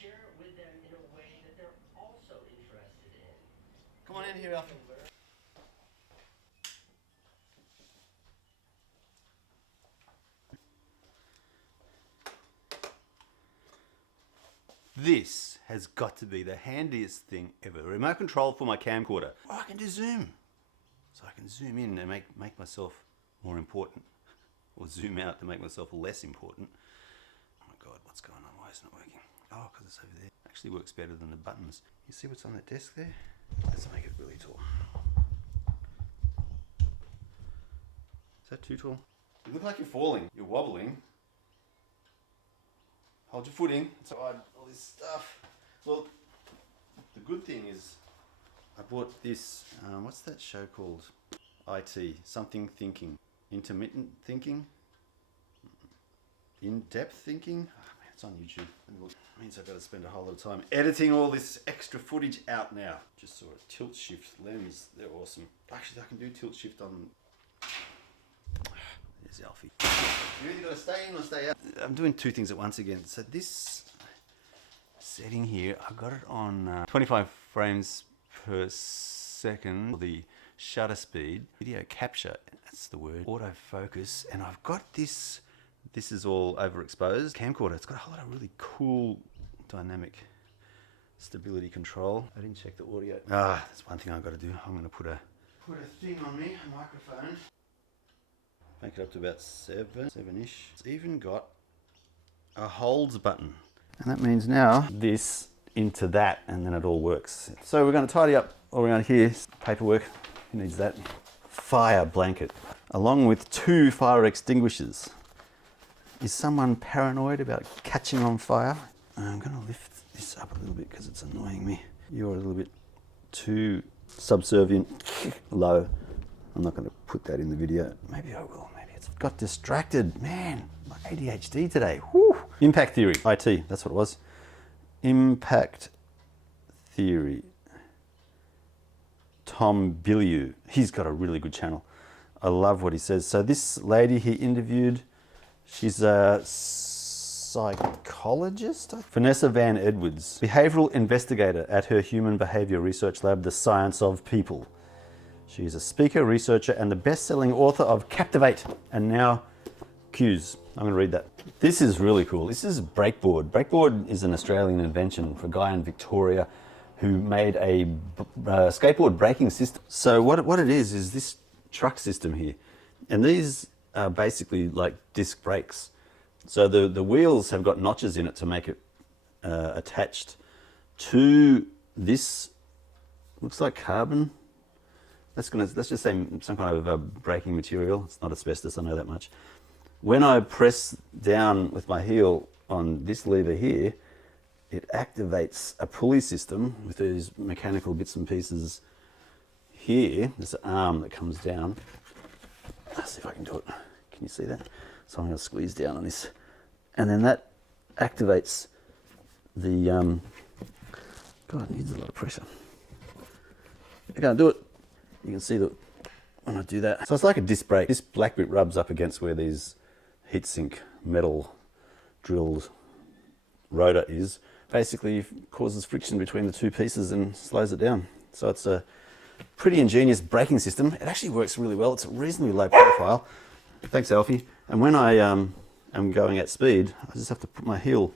share it with them in a way that they're also interested in. Come on in here, Alfie. This has got to be the handiest thing ever. Remote control for my camcorder. Oh, I can do zoom. So I can zoom in and make myself more important. Or zoom out to make myself less important. Oh my God, what's going on? Why isn't it working? Oh, because it's over there. Actually works better than the buttons. You see what's on that desk there? Let's make it really tall. Is that too tall? You look like you're falling. You're wobbling. Hold your footing. So all this stuff. Well, the good thing is I bought this, what's that show called? IT, something thinking. Intermittent thinking? In-depth thinking? Oh man, it's on YouTube. It means I've got to spend a whole lot of time editing all this extra footage out now. Just saw a tilt shift lens. They're awesome. Actually, I can do tilt shift on... There's Alfie. You either got to stay in or stay out. I'm doing two things at once again. So this setting here, I've got it on 25 frames per second. The shutter speed, video capture, that's the word, autofocus, and I've got this is all overexposed camcorder. It's got a whole lot of really cool dynamic stability control. I didn't check the audio. That's one thing I've got to do. I'm going to put a thing on me, a microphone. Make it up to about 7-ish. It's even got a holds button. And that means now this into that, and then it all works. So we're going to tidy up all around here. Paperwork, who needs that? Fire blanket, along with 2 fire extinguishers. Is someone paranoid about catching on fire? I'm going to lift this up a little bit because it's annoying me. You're a little bit too subservient, low. I'm not going to put that in the video. Maybe I will. Maybe it's got distracted. Man, my ADHD today. Whew. Impact theory. IT, that's what it was. Impact theory. Tom Bilyeu. He's got a really good channel. I love what he says. So this lady he interviewed, she's a psychologist? Vanessa Van Edwards, behavioral investigator at her human behavior research lab, The Science of People. She is a speaker, researcher, and the best-selling author of Captivate, and now Cues. I'm going to read that. This is really cool. This is Breakboard. Breakboard is an Australian invention for a guy in Victoria who made a skateboard braking system. So what it is this truck system here. And these are basically like disc brakes. So the wheels have got notches in it to make it attached to this, looks like carbon. Let's just say some kind of a braking material. It's not asbestos, I know that much. When I press down with my heel on this lever here, it activates a pulley system with these mechanical bits and pieces here. There's an arm that comes down. Let's see if I can do it. Can you see that? So I'm going to squeeze down on this. And then that activates the... God, it needs a lot of pressure. I can't do it. You can see that when I do that. So it's like a disc brake. This black bit rubs up against where these heatsink metal drilled rotor is. Basically causes friction between the two pieces and slows it down. So it's a pretty ingenious braking system. It actually works really well. It's a reasonably low profile. Thanks, Alfie. And when I am going at speed, I just have to put my heel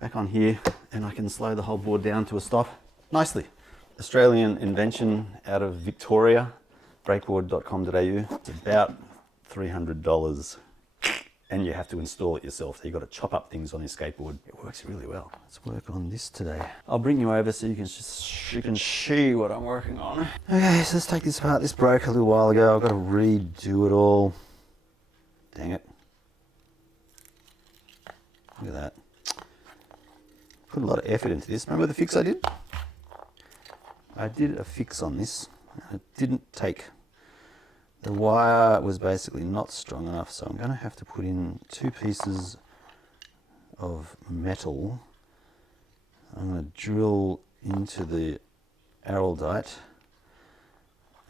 back on here and I can slow the whole board down to a stop nicely. Australian invention out of Victoria, breakboard.com.au. It's about $300 and you have to install it yourself. So you've got to chop up things on your skateboard. It works really well. Let's work on this today. I'll bring you over so you can see what I'm working on. Okay, so let's take this apart. This broke a little while ago. I've got to redo it all. Dang it. Look at that. Put a lot of effort into this. Remember the fix I did? I did a fix on this. It didn't take. The wire was basically not strong enough, so I'm going to have to put in 2 pieces of metal. I'm going to drill into the Ergodyne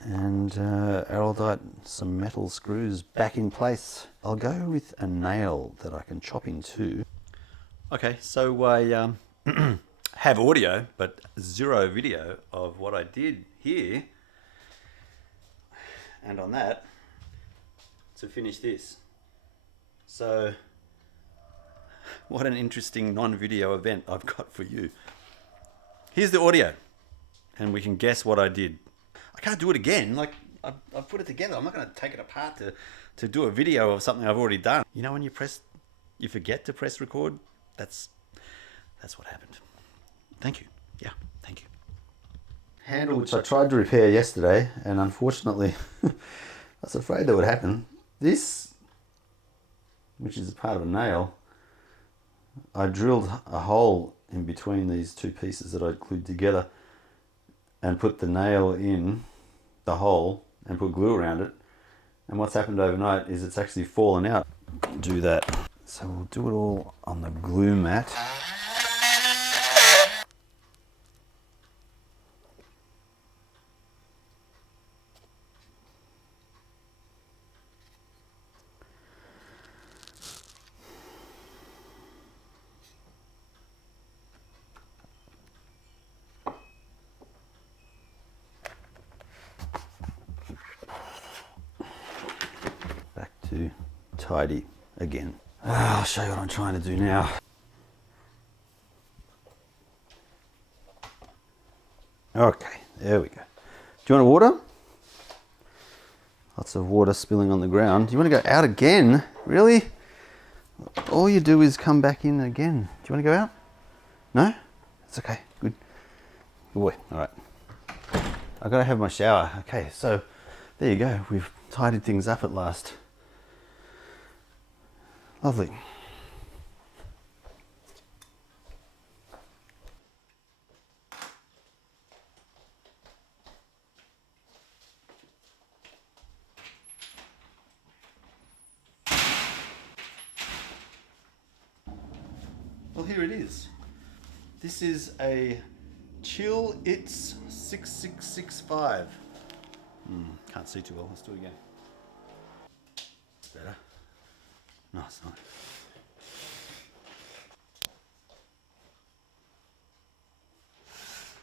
and Ergodyne some metal screws back in place. I'll go with a nail that I can chop in 2. Okay, so I have audio, but zero video of what I did here. And on that, to finish this. So, what an interesting non-video event I've got for you. Here's the audio, and we can guess what I did. I can't do it again. Like, I've put it together. I'm not going to take it apart to do a video of something I've already done. You know when you forget to press record? That's what happened. Thank you. Yeah, thank you. Handle which I tried to repair yesterday, and unfortunately, I was afraid that would happen. This, which is part of a nail, I drilled a hole in between these two pieces that I'd glued together and put the nail in the hole and put glue around it. And what's happened overnight is it's actually fallen out. Do that. So we'll do it all on the glue mat. Back to tidy again. I'll show you what I'm trying to do now. Okay, there we go. Do you want water? Lots of water spilling on the ground. Do you want to go out again? Really? All you do is come back in again. Do you want to go out? No? It's okay. Good. Good boy. All right. I've got to have my shower. Okay, so there you go. We've tidied things up at last. Lovely. Well, here it is. This is a Chill It's 6665. Can't see too well. Let's do it again. It's better. No, it's not.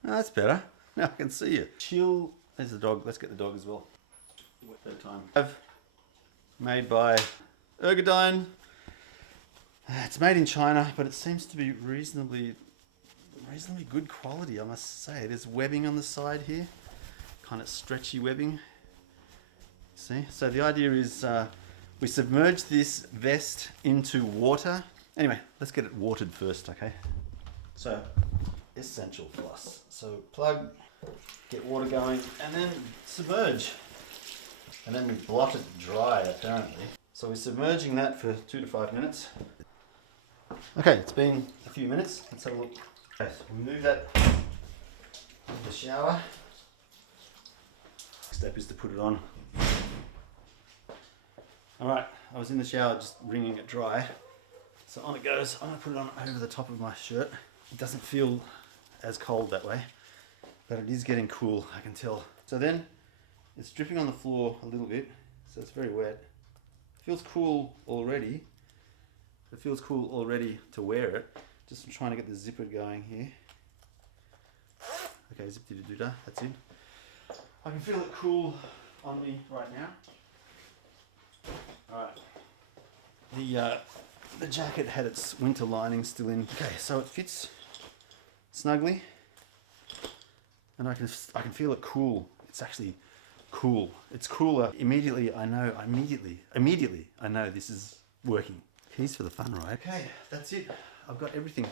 No, that's better. Now I can see you. Chill. There's the dog. Let's get the dog as well. Third time. Made by Ergodyne. It's made in China, but it seems to be reasonably good quality, I must say. There's webbing on the side here, kind of stretchy webbing. See? So the idea is we submerge this vest into water. Anyway, let's get it watered first, okay? So, essential floss. So plug, get water going, and then submerge. And then we blot it dry, apparently. So we're submerging that for 2 to 5 minutes. Okay, it's been a few minutes. Let's have a look. Okay, so we move that into the shower. Next step is to put it on. Alright, I was in the shower just wringing it dry. So on it goes. I'm going to put it on over the top of my shirt. It doesn't feel as cold that way, but it is getting cool, I can tell. So then it's dripping on the floor a little bit, so it's very wet. It feels cool already. It feels cool already to wear it. Just trying to get the zipper going here. Okay, zip-dee-doo-dah, that's it. I can feel it cool on me right now. Alright. The jacket had its winter lining still in. Okay, so it fits snugly. And I can feel it cool. It's actually cool. It's cooler. Immediately I know this is working. Keys for the fun ride. Okay, that's it. I've got everything.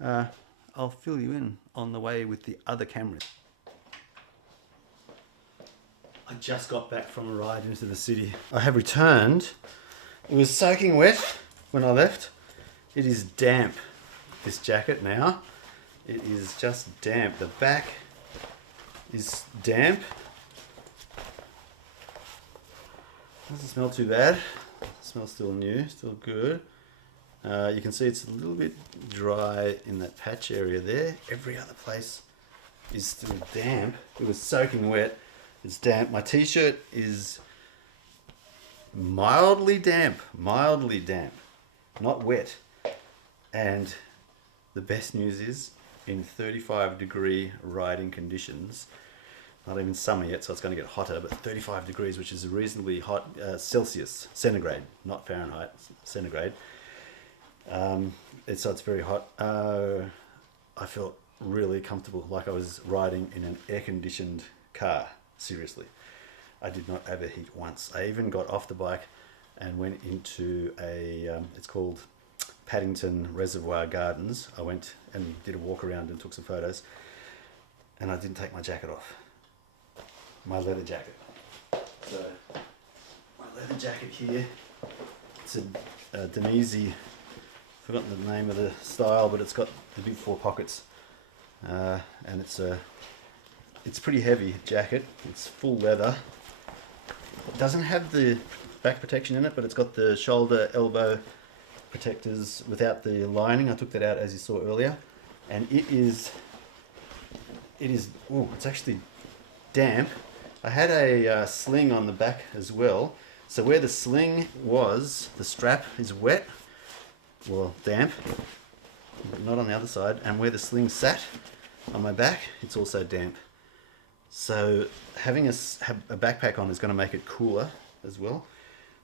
I'll fill you in on the way with the other cameras. I just got back from a ride into the city. I have returned. It was soaking wet when I left. It is damp, this jacket now. It is just damp. The back is damp. Doesn't smell too bad. Smells still new, still good. You can see it's a little bit dry in that patch area there. Every other place is still damp. It was soaking wet. It's damp. My t-shirt is mildly damp, not wet. And The best news is, in 35-degree riding conditions, not even summer yet, so it's going to get hotter, but 35 degrees, which is a reasonably hot, Celsius, centigrade, not Fahrenheit, centigrade. So it's very hot. I felt really comfortable, like I was riding in an air-conditioned car, seriously. I did not overheat once. I even got off the bike and went into it's called Paddington Reservoir Gardens. I went and did a walk around and took some photos, and I didn't take my jacket off. My leather jacket. So, my leather jacket here, it's a Denise, forgotten the name of the style, but it's got the big 4 pockets, and it's a pretty heavy jacket. It's full leather. It doesn't have the back protection in it, but it's got the shoulder, elbow protectors without the lining. I took that out as you saw earlier, and it is. Oh, it's actually damp. I had a sling on the back as well, so where the sling was, the strap is wet, well, damp, but not on the other side, and where the sling sat on my back, it's also damp. So having a backpack on is going to make it cooler as well.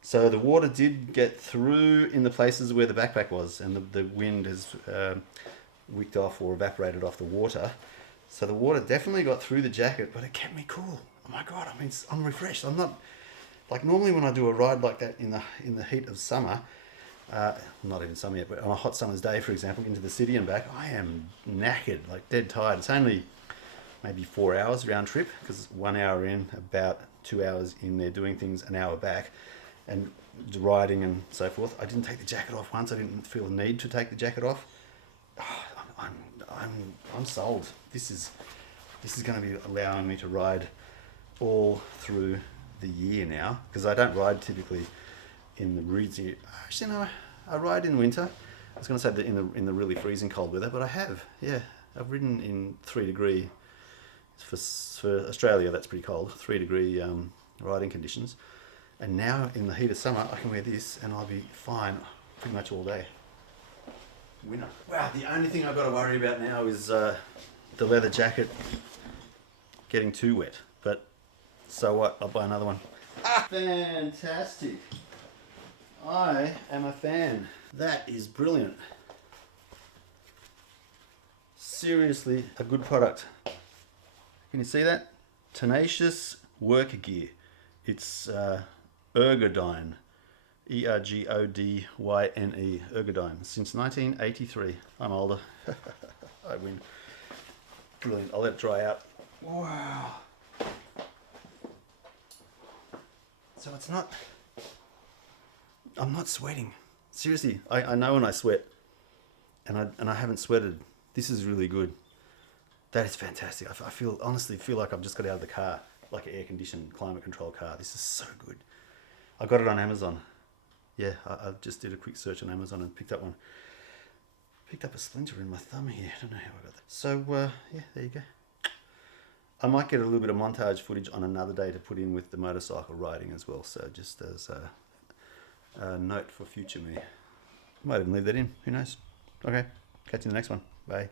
So the water did get through in the places where the backpack was, and the wind has wicked off or evaporated off the water. So the water definitely got through the jacket, but it kept me cool. Oh my God, I mean, I'm refreshed. I'm not, like normally when I do a ride like that in the heat of summer, not even summer yet, but on a hot summer's day, for example, into the city and back, I am knackered, like dead tired. It's only maybe 4 hours round trip, because 1 hour in, about 2 hours in there doing things, an hour back, and riding and so forth. I didn't take the jacket off once. I didn't feel the need to take the jacket off. Oh, I'm sold. This is going to be allowing me to ride all through the year now, because I don't ride typically in the really. Actually, no, I ride in winter. I was going to say that in the really freezing cold weather, but I have. Yeah, I've ridden in 3-degree. For Australia, that's pretty cold. 3-degree riding conditions, and now in the heat of summer, I can wear this and I'll be fine pretty much all day. Winner. Wow, the only thing I've got to worry about now is the leather jacket getting too wet. But so what? I'll buy another one. Fantastic. I am a fan. That is brilliant. Seriously, a good product. Can you see that? Tenacious work gear. It's Ergodyne. Ergodyne. Ergodyne. Since 1983. I'm older. I win. Brilliant. I'll let it dry out. Wow. So it's not. I'm not sweating. Seriously, I know when I sweat, and I haven't sweated. This is really good. That is fantastic. I honestly feel like I've just got out of the car, like an air-conditioned, climate-controlled car. This is so good. I got it on Amazon. Yeah, I just did a quick search on Amazon and picked up one. Picked up a splinter in my thumb here. I don't know how I got that. So, yeah, there you go. I might get a little bit of montage footage on another day to put in with the motorcycle riding as well. So just as a note for future me. Might even leave that in. Who knows? Okay, catch you in the next one. Bye.